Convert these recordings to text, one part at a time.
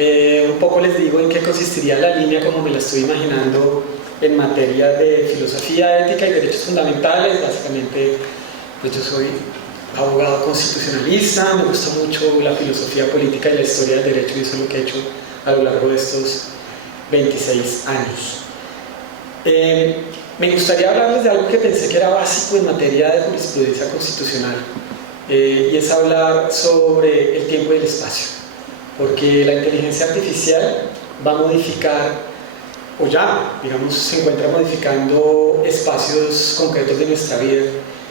Un poco les digo en qué consistiría la línea como me la estoy imaginando en materia de filosofía, ética y derechos fundamentales. Básicamente, pues yo soy abogado constitucionalista, me gusta mucho la filosofía política y la historia del derecho, y eso es lo que he hecho a lo largo de estos 26 años. Me gustaría hablarles de algo que pensé que era básico en materia de jurisprudencia constitucional, y es hablar sobre el tiempo y el espacio, porque la inteligencia artificial va a modificar, o ya, digamos, se encuentra modificando espacios concretos de nuestra vida,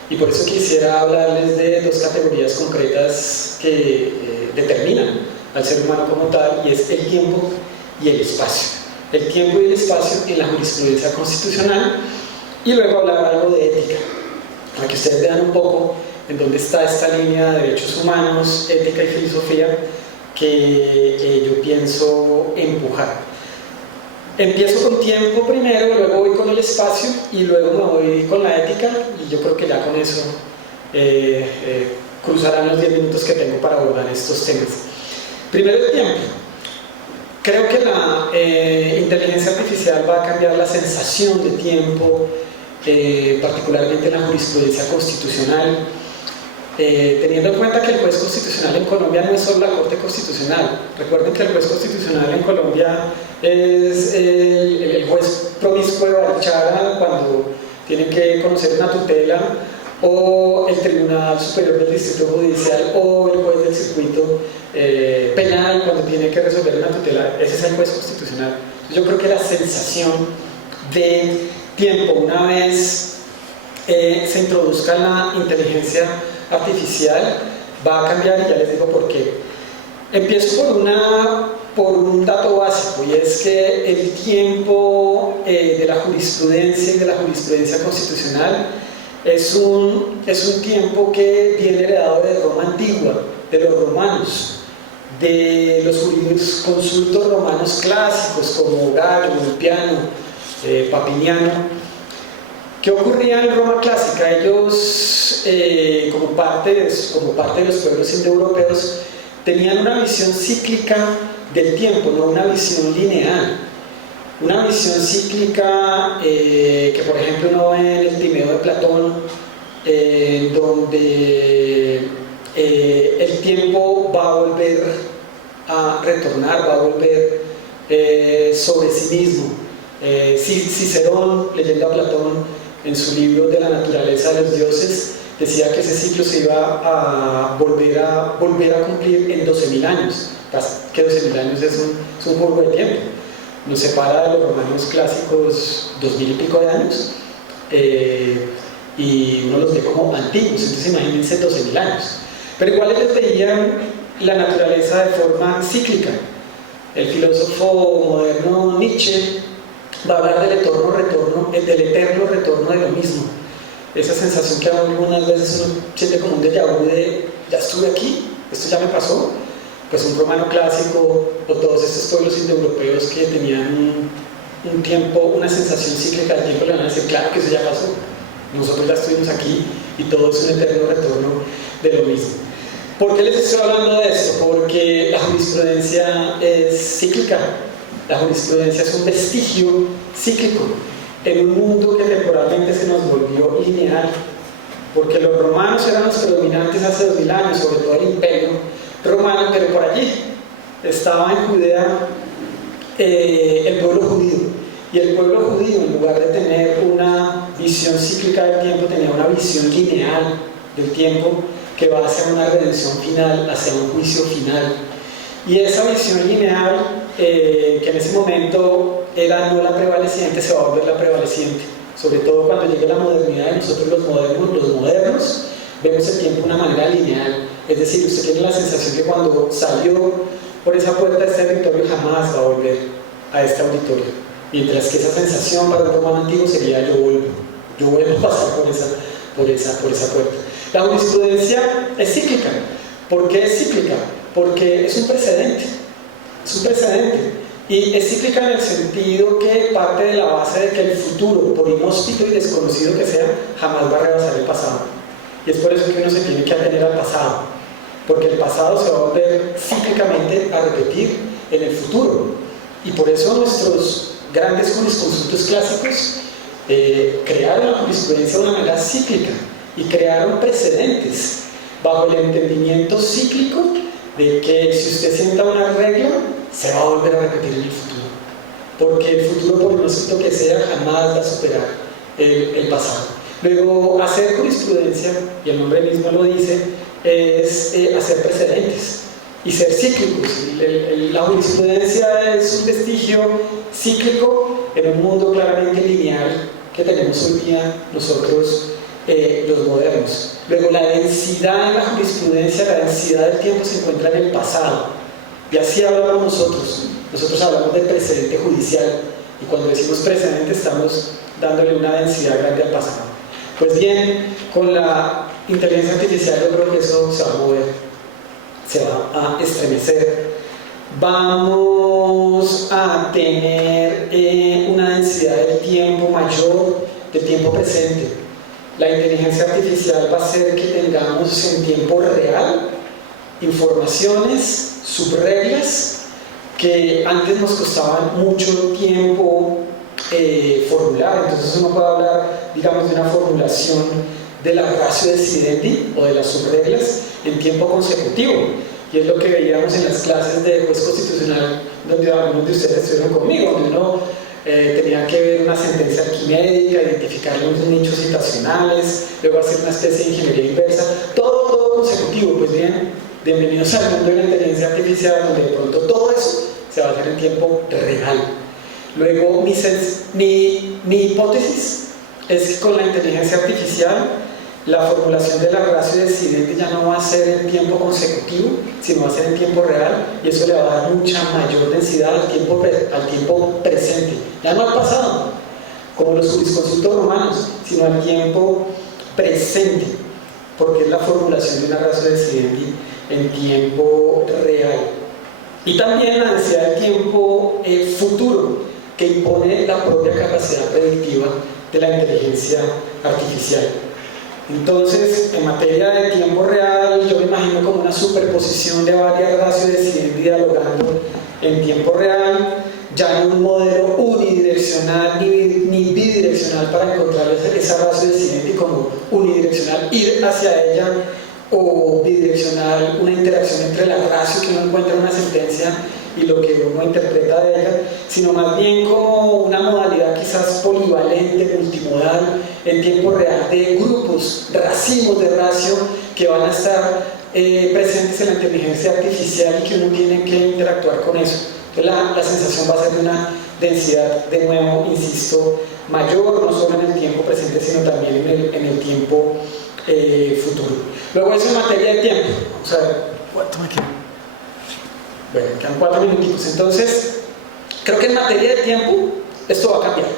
y por eso quisiera hablarles de dos categorías concretas que determinan al ser humano como tal, y es el tiempo y el espacio. El tiempo y el espacio en la jurisprudencia constitucional, y luego hablar algo de ética, para que ustedes vean un poco en dónde está esta línea de derechos humanos, ética y filosofía que yo pienso empujar. Empiezo con tiempo primero, luego voy con el espacio y luego me voy con la ética, y yo creo que ya con eso cruzarán los 10 minutos que tengo para abordar estos temas. Primero el tiempo. Creo que la inteligencia artificial va a cambiar la sensación de tiempo, particularmente en la jurisprudencia constitucional, teniendo en cuenta que el juez constitucional en Colombia no es solo la Corte Constitucional. Recuerden que el juez constitucional en Colombia es el juez promiscuo de Barichara cuando tiene que conocer una tutela, o el Tribunal Superior del Distrito Judicial, o el juez del circuito penal cuando tiene que resolver una tutela. Ese es el juez constitucional. Yo creo que la sensación de tiempo, una vez se introduzca la inteligencia artificial, va a cambiar, y ya les digo por qué. Empiezo por un dato básico, y es que el tiempo de la jurisprudencia y de la jurisprudencia constitucional es un tiempo que viene heredado de Roma antigua, de los romanos, de los jurisconsultos romanos clásicos como Gallo, Ulpiano, Papiniano. ¿Qué ocurría en Roma clásica? Ellos, como parte de los pueblos indoeuropeos, tenían una visión cíclica del tiempo, no una visión lineal. Una visión cíclica que, por ejemplo, uno ve en el Timeo de Platón, donde el tiempo va a volver a retornar, va a volver sobre sí mismo. Cicerón, leyendo a Platón, en su libro de la naturaleza de los dioses, decía que ese ciclo se iba a volver a cumplir en 12.000 años. Que 12.000 años es un juego de tiempo. Nos separa de los romanos clásicos 2.000 y pico de años, y uno los ve como antiguos, entonces imagínense 12.000 años. Pero igual ellos veían la naturaleza de forma cíclica. El filósofo moderno Nietzsche va a hablar del eterno retorno de lo mismo. Esa sensación que algunas veces uno siente como un déjà vu de ya estuve aquí, esto ya me pasó. Pues un romano clásico, o todos estos pueblos indoeuropeos que tenían un tiempo, una sensación cíclica del tiempo, le van a decir, claro que eso ya pasó, nosotros ya estuvimos aquí y todo es un eterno retorno de lo mismo. ¿Por qué les estoy hablando de esto? Porque la jurisprudencia es cíclica. La jurisprudencia es un vestigio cíclico en un mundo que temporalmente se nos volvió lineal, porque los romanos eran los predominantes hace 2000 años, sobre todo el imperio romano, pero por allí estaba en Judea el pueblo judío, y el pueblo judío, en lugar de tener una visión cíclica del tiempo, tenía una visión lineal del tiempo que va hacia una redención final, hacia un juicio final. Y esa visión lineal, que en ese momento era no la prevaleciente, se va a volver la prevaleciente, sobre todo cuando llegue la modernidad, y nosotros los modernos vemos el tiempo de una manera lineal. Es decir, usted tiene la sensación que cuando salió por esa puerta de este auditorio jamás va a volver a este auditorio, mientras que esa sensación para un romano antiguo sería yo vuelvo a pasar por esa puerta. La jurisprudencia es cíclica. ¿Por qué es cíclica? Porque es un precedente, y es cíclica en el sentido que parte de la base de que el futuro, por inhóspito y desconocido que sea, jamás va a rebasar el pasado. Y es por eso que uno se tiene que atener al pasado, porque el pasado se va a volver cíclicamente a repetir, en el futuro. Y por eso nuestros grandes jurisconsultos clásicos crearon la jurisprudencia de una manera cíclica y crearon precedentes bajo el entendimiento cíclico de que si usted sienta una regla, se va a volver a repetir en el futuro. Porque el futuro, por más escrito que sea, jamás va a superar el pasado. Luego, hacer jurisprudencia, y el nombre mismo lo dice, es hacer precedentes y ser cíclicos. La jurisprudencia es un vestigio cíclico en un mundo claramente lineal que tenemos hoy día nosotros, los modernos. Luego, la densidad en la jurisprudencia, la densidad del tiempo se encuentra en el pasado. Y así hablamos nosotros. Nosotros hablamos de precedente judicial, y cuando decimos precedente estamos dándole una densidad grande al pasado. Pues bien, con la inteligencia artificial yo creo que eso se va a mover, se va a estremecer. Vamos a tener una densidad del tiempo mayor, del tiempo presente. La inteligencia artificial va a hacer que tengamos en tiempo real informaciones, subreglas, que antes nos costaban mucho tiempo formular. Entonces uno puede hablar, digamos, de una formulación de la ratio decidendi o de las subreglas en tiempo consecutivo, y es lo que veíamos en las clases de juez constitucional, donde algunos de ustedes estuvieron conmigo, donde uno tenía que ver una sentencia arquimédica, identificar los nichos citacionales, luego hacer una especie de ingeniería inversa, todo consecutivo. Pues bien, bienvenidos al mundo de la inteligencia artificial, donde de pronto todo eso se va a hacer en tiempo real. Luego, mi hipótesis es que con la inteligencia artificial la formulación de la ratio decidendi ya no va a ser en tiempo consecutivo, sino va a ser en tiempo real, y eso le va a dar mucha mayor densidad al tiempo presente, ya no al pasado, como los jurisconsultos romanos, sino al tiempo presente, porque es la formulación de una ratio decidendi en tiempo real. Y también la densidad de tiempo futuro, que impone la propia capacidad predictiva de la inteligencia artificial. Entonces, en materia de tiempo real, yo me imagino como una superposición de varias ratios decidendi dialogando en tiempo real, ya no un modelo unidireccional ni bidireccional para encontrar esa ratio decidendi, como unidireccional, ir hacia ella, o bidireccional, una interacción entre la ratio que uno encuentra en una sentencia y lo que uno interpreta de ella, sino más bien como una modalidad quizás polivalente, multimodal, en tiempo real, de grupos, racimos de ratio que van a estar presentes en la inteligencia artificial y que uno tiene que interactuar con eso. Entonces la sensación va a ser de una densidad, de nuevo, insisto, mayor, no solo en el tiempo presente, sino también en el tiempo futuro. Luego, eso en materia de tiempo. Vamos a ver, ¿cuánto me queda? Bueno, me quedan 4 minuticos. Entonces, creo que en materia de tiempo esto va a cambiar,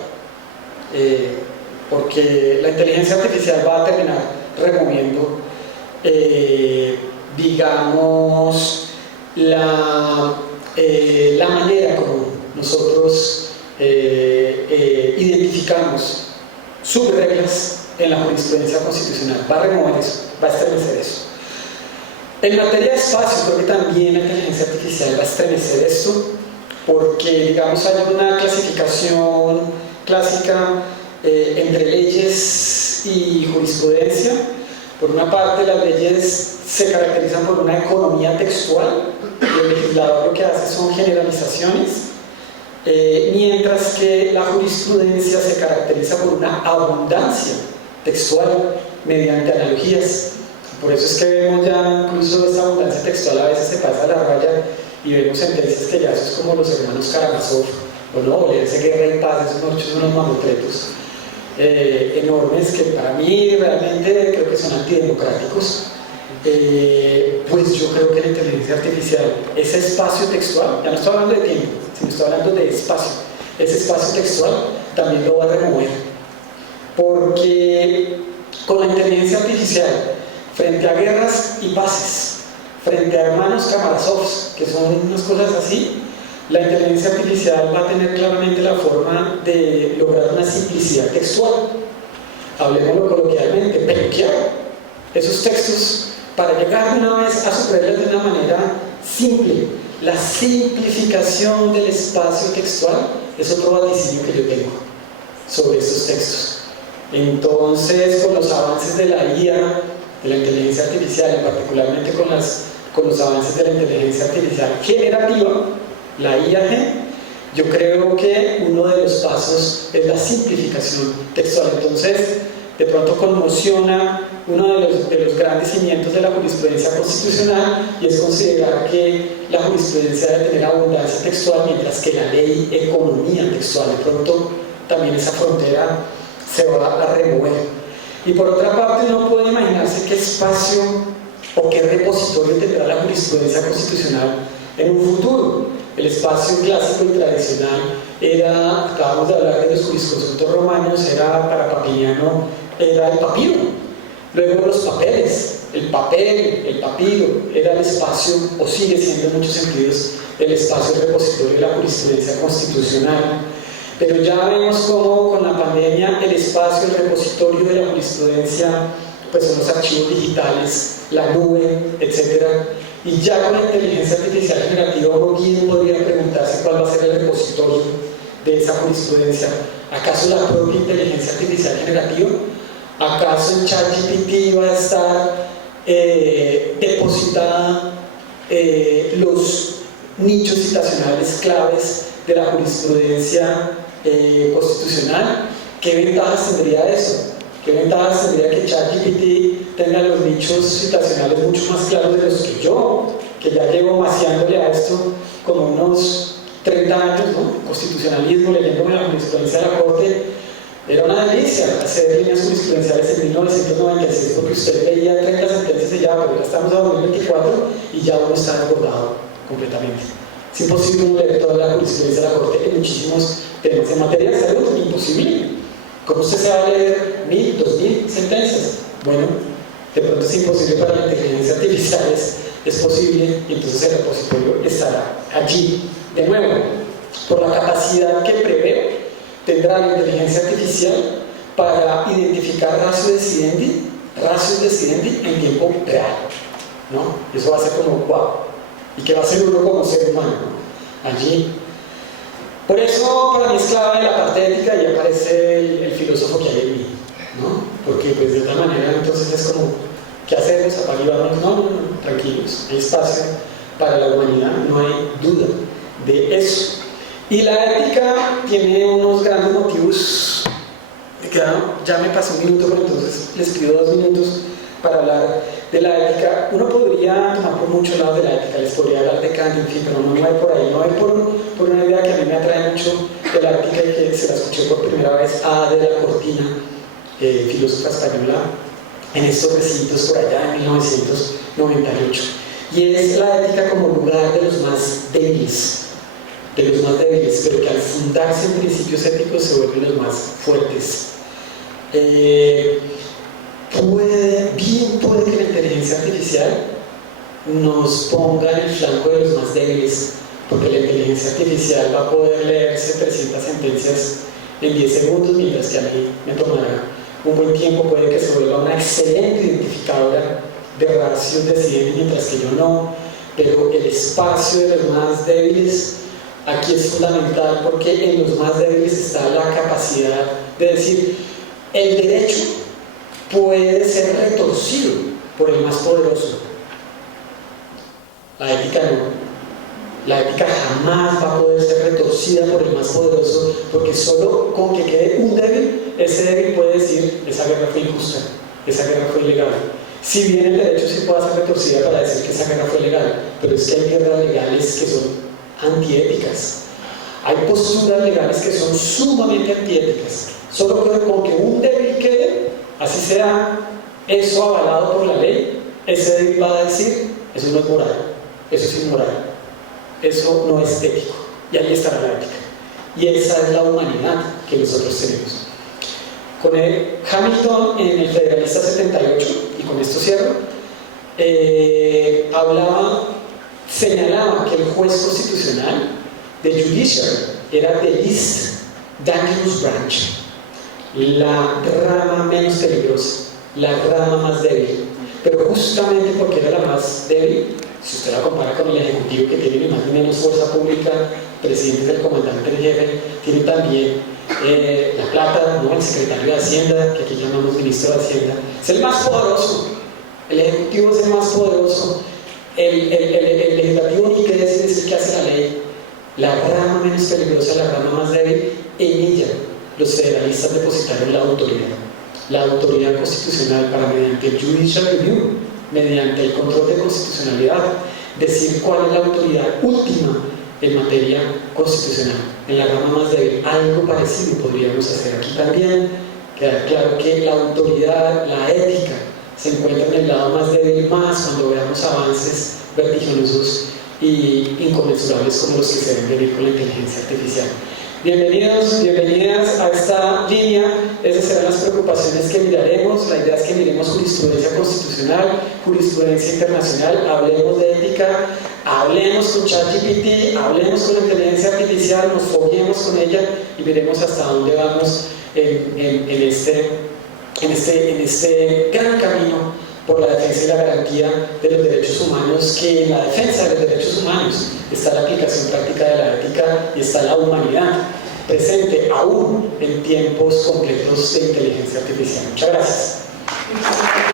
porque la inteligencia artificial va a terminar removiendo, digamos, la manera como nosotros identificamos subreglas en la jurisprudencia constitucional. Va a remover eso, va a estremecer eso. En materia de espacio, creo que también la inteligencia artificial va a estremecer esto, porque, digamos, hay una clasificación clásica entre leyes y jurisprudencia. Por una parte, las leyes se caracterizan por una economía textual, y el legislador lo que hace son generalizaciones, mientras que la jurisprudencia se caracteriza por una abundancia textual mediante analogías. Por eso es que vemos ya incluso esa abundancia textual a veces se pasa a la raya y vemos sentencias que ya eso es como los hermanos Karamazov, o no, leerse Guerra y Paz, esos son unos mamotretos enormes que para mí realmente creo que son antidemocráticos. Pues yo creo que la inteligencia artificial, ese espacio textual, ya no estoy hablando de tiempo, sino estoy hablando de espacio, ese espacio textual también lo va a remover, porque con la inteligencia artificial, frente a guerras y paces, frente a hermanos Karamazovs, que son unas cosas así, la inteligencia artificial va a tener claramente la forma de lograr una simplicidad textual. Hablemoslo coloquialmente, peluquear esos textos para llegar de una vez a superarlos de una manera simple, la simplificación del espacio textual es otro vaticinio que yo tengo sobre estos textos. Entonces, con los avances de la IA, de la inteligencia artificial, y particularmente con los avances de la inteligencia artificial generativa, la IAG, yo creo que uno de los pasos es la simplificación textual. Entonces, de pronto conmociona uno de los grandes cimientos de la jurisprudencia constitucional, y es considerar que la jurisprudencia debe tener abundancia textual, mientras que la ley economía textual. De pronto también esa frontera se va a remover. Y por otra parte, uno puede imaginarse qué espacio o qué repositorio tendrá la jurisprudencia constitucional en un futuro. El espacio clásico y tradicional era, acabamos de hablar de los jurisconsultos romanos, era para Papiniano, era el papiro. Luego los papeles, el papel, el papiro, era el espacio, o sigue siendo en muchos sentidos, el espacio repositorio de la jurisprudencia constitucional. Pero ya vemos cómo con la pandemia el espacio, el repositorio de la jurisprudencia, pues son los archivos digitales, la nube, etc. Y ya con la inteligencia artificial generativa uno bien podría preguntarse cuál va a ser el repositorio de esa jurisprudencia. ¿Acaso la propia inteligencia artificial generativa? ¿Acaso en ChatGPT va a estar depositada los nichos citacionales claves de la jurisprudencia constitucional? ¿Qué ventajas tendría eso? ¿Qué ventajas tendría que ChatGPT tenga los nichos citacionales mucho más claros de los que yo, que ya llevo maciándole a esto como unos 30 años, ¿no? Constitucionalismo, leyéndome la jurisprudencia de la Corte? Era una delicia hacer líneas jurisprudenciales en 1996, porque usted leía 30 sentencias y ya, pero ya estamos en 2024 y ya uno está desbordado completamente. Es imposible leer toda la jurisprudencia de la Corte en muchísimos temas. En materia de salud, imposible. ¿Cómo usted se va a leer 1000, 2000 sentencias? Bueno, de pronto es imposible para la inteligencia artificial, es posible, y entonces el repositorio estará allí. De nuevo, por la capacidad que prevé, tendrá la inteligencia artificial para identificar ratios decidendi en tiempo real, ¿no? Eso va a ser como wow. ¿Y qué va a ser uno como ser humano, ¿no? Allí. Por eso para mí es clave la parte ética, y aparece el filósofo que hay en mí, ¿no? Porque pues de tal manera entonces es como, ¿qué hacemos? ¿Apaciguarnos? No, tranquilos, hay espacio para la humanidad, no hay duda de eso. Y la ética tiene unos grandes motivos. Ya me pasó un minuto, pero entonces les pido 2 minutos para hablar de la ética. Uno podría tomar por muchos lados de la ética, les podría hablar de Kant, en fin, pero no me voy por ahí. No voy por una idea que a mí me atrae mucho de la ética, y que se la escuché por primera vez a de la Cortina, filósofa española, en estos recintos por allá en 1998. Y es la ética como lugar de los más débiles, pero que al fundarse en principios éticos se vuelven los más fuertes. Puede que la inteligencia artificial nos ponga en el flanco de los más débiles, porque la inteligencia artificial va a poder leerse 300 sentencias en 10 segundos, mientras que a mí me tomará un buen tiempo. Puede que se vuelva una excelente identificadora de ratios decidendi, mientras que yo no. Pero el espacio de los más débiles aquí es fundamental, porque en los más débiles está la capacidad de decir: el derecho puede ser retorcido por el más poderoso. La ética no. La ética jamás va a poder ser retorcida por el más poderoso, porque solo con que quede un débil, ese débil puede decir: esa guerra fue injusta, esa guerra fue ilegal. Si bien el derecho sí puede ser retorcida para decir que esa guerra fue legal, pero es que hay guerras legales que son antiéticas. Hay posturas legales que son sumamente antiéticas. Solo con que un débil quede, así sea eso avalado por la ley, ese débil va a decir: eso no es moral, eso es inmoral, eso no es ético. Y ahí estará la ética. Y esa es la humanidad que nosotros tenemos. Con Hamilton, en el Federalista 78, y con esto cierro, señalaba que el juez constitucional, the judiciary, era the least dangerous branch, la rama menos peligrosa, la rama más débil. Pero justamente porque era la más débil, si usted la compara con el Ejecutivo, que tiene ni más ni menos fuerza pública, presidente del comandante en jefe, tiene también La Plata, ¿no? El secretario de Hacienda, que aquí llamamos ministro de Hacienda, es el más poderoso. El Ejecutivo es el más poderoso. El legislativo ni qué decir, es el que hace la ley. La rama menos peligrosa, la rama más débil, en ella los federalistas depositaron la autoridad constitucional para, mediante el judicial review, mediante el control de constitucionalidad, decir cuál es la autoridad última en materia constitucional. En la rama más débil, algo parecido podríamos hacer aquí también. Queda claro que la autoridad, la ética, se encuentra en el lado más débil, más cuando veamos avances vertiginosos y inconmensurables como los que se ven venir con la inteligencia artificial. Bienvenidos, bienvenidas a esta línea. Esas serán las preocupaciones que miraremos. La idea es que miremos jurisprudencia constitucional, jurisprudencia internacional, hablemos de ética, hablemos con ChatGPT, hablemos con la inteligencia artificial, nos foguemos con ella y veremos hasta dónde vamos en este gran camino por la defensa y la garantía de los derechos humanos, que en la defensa de los derechos humanos está la aplicación práctica de la ética y está la humanidad presente aún en tiempos completos de inteligencia artificial. Muchas gracias.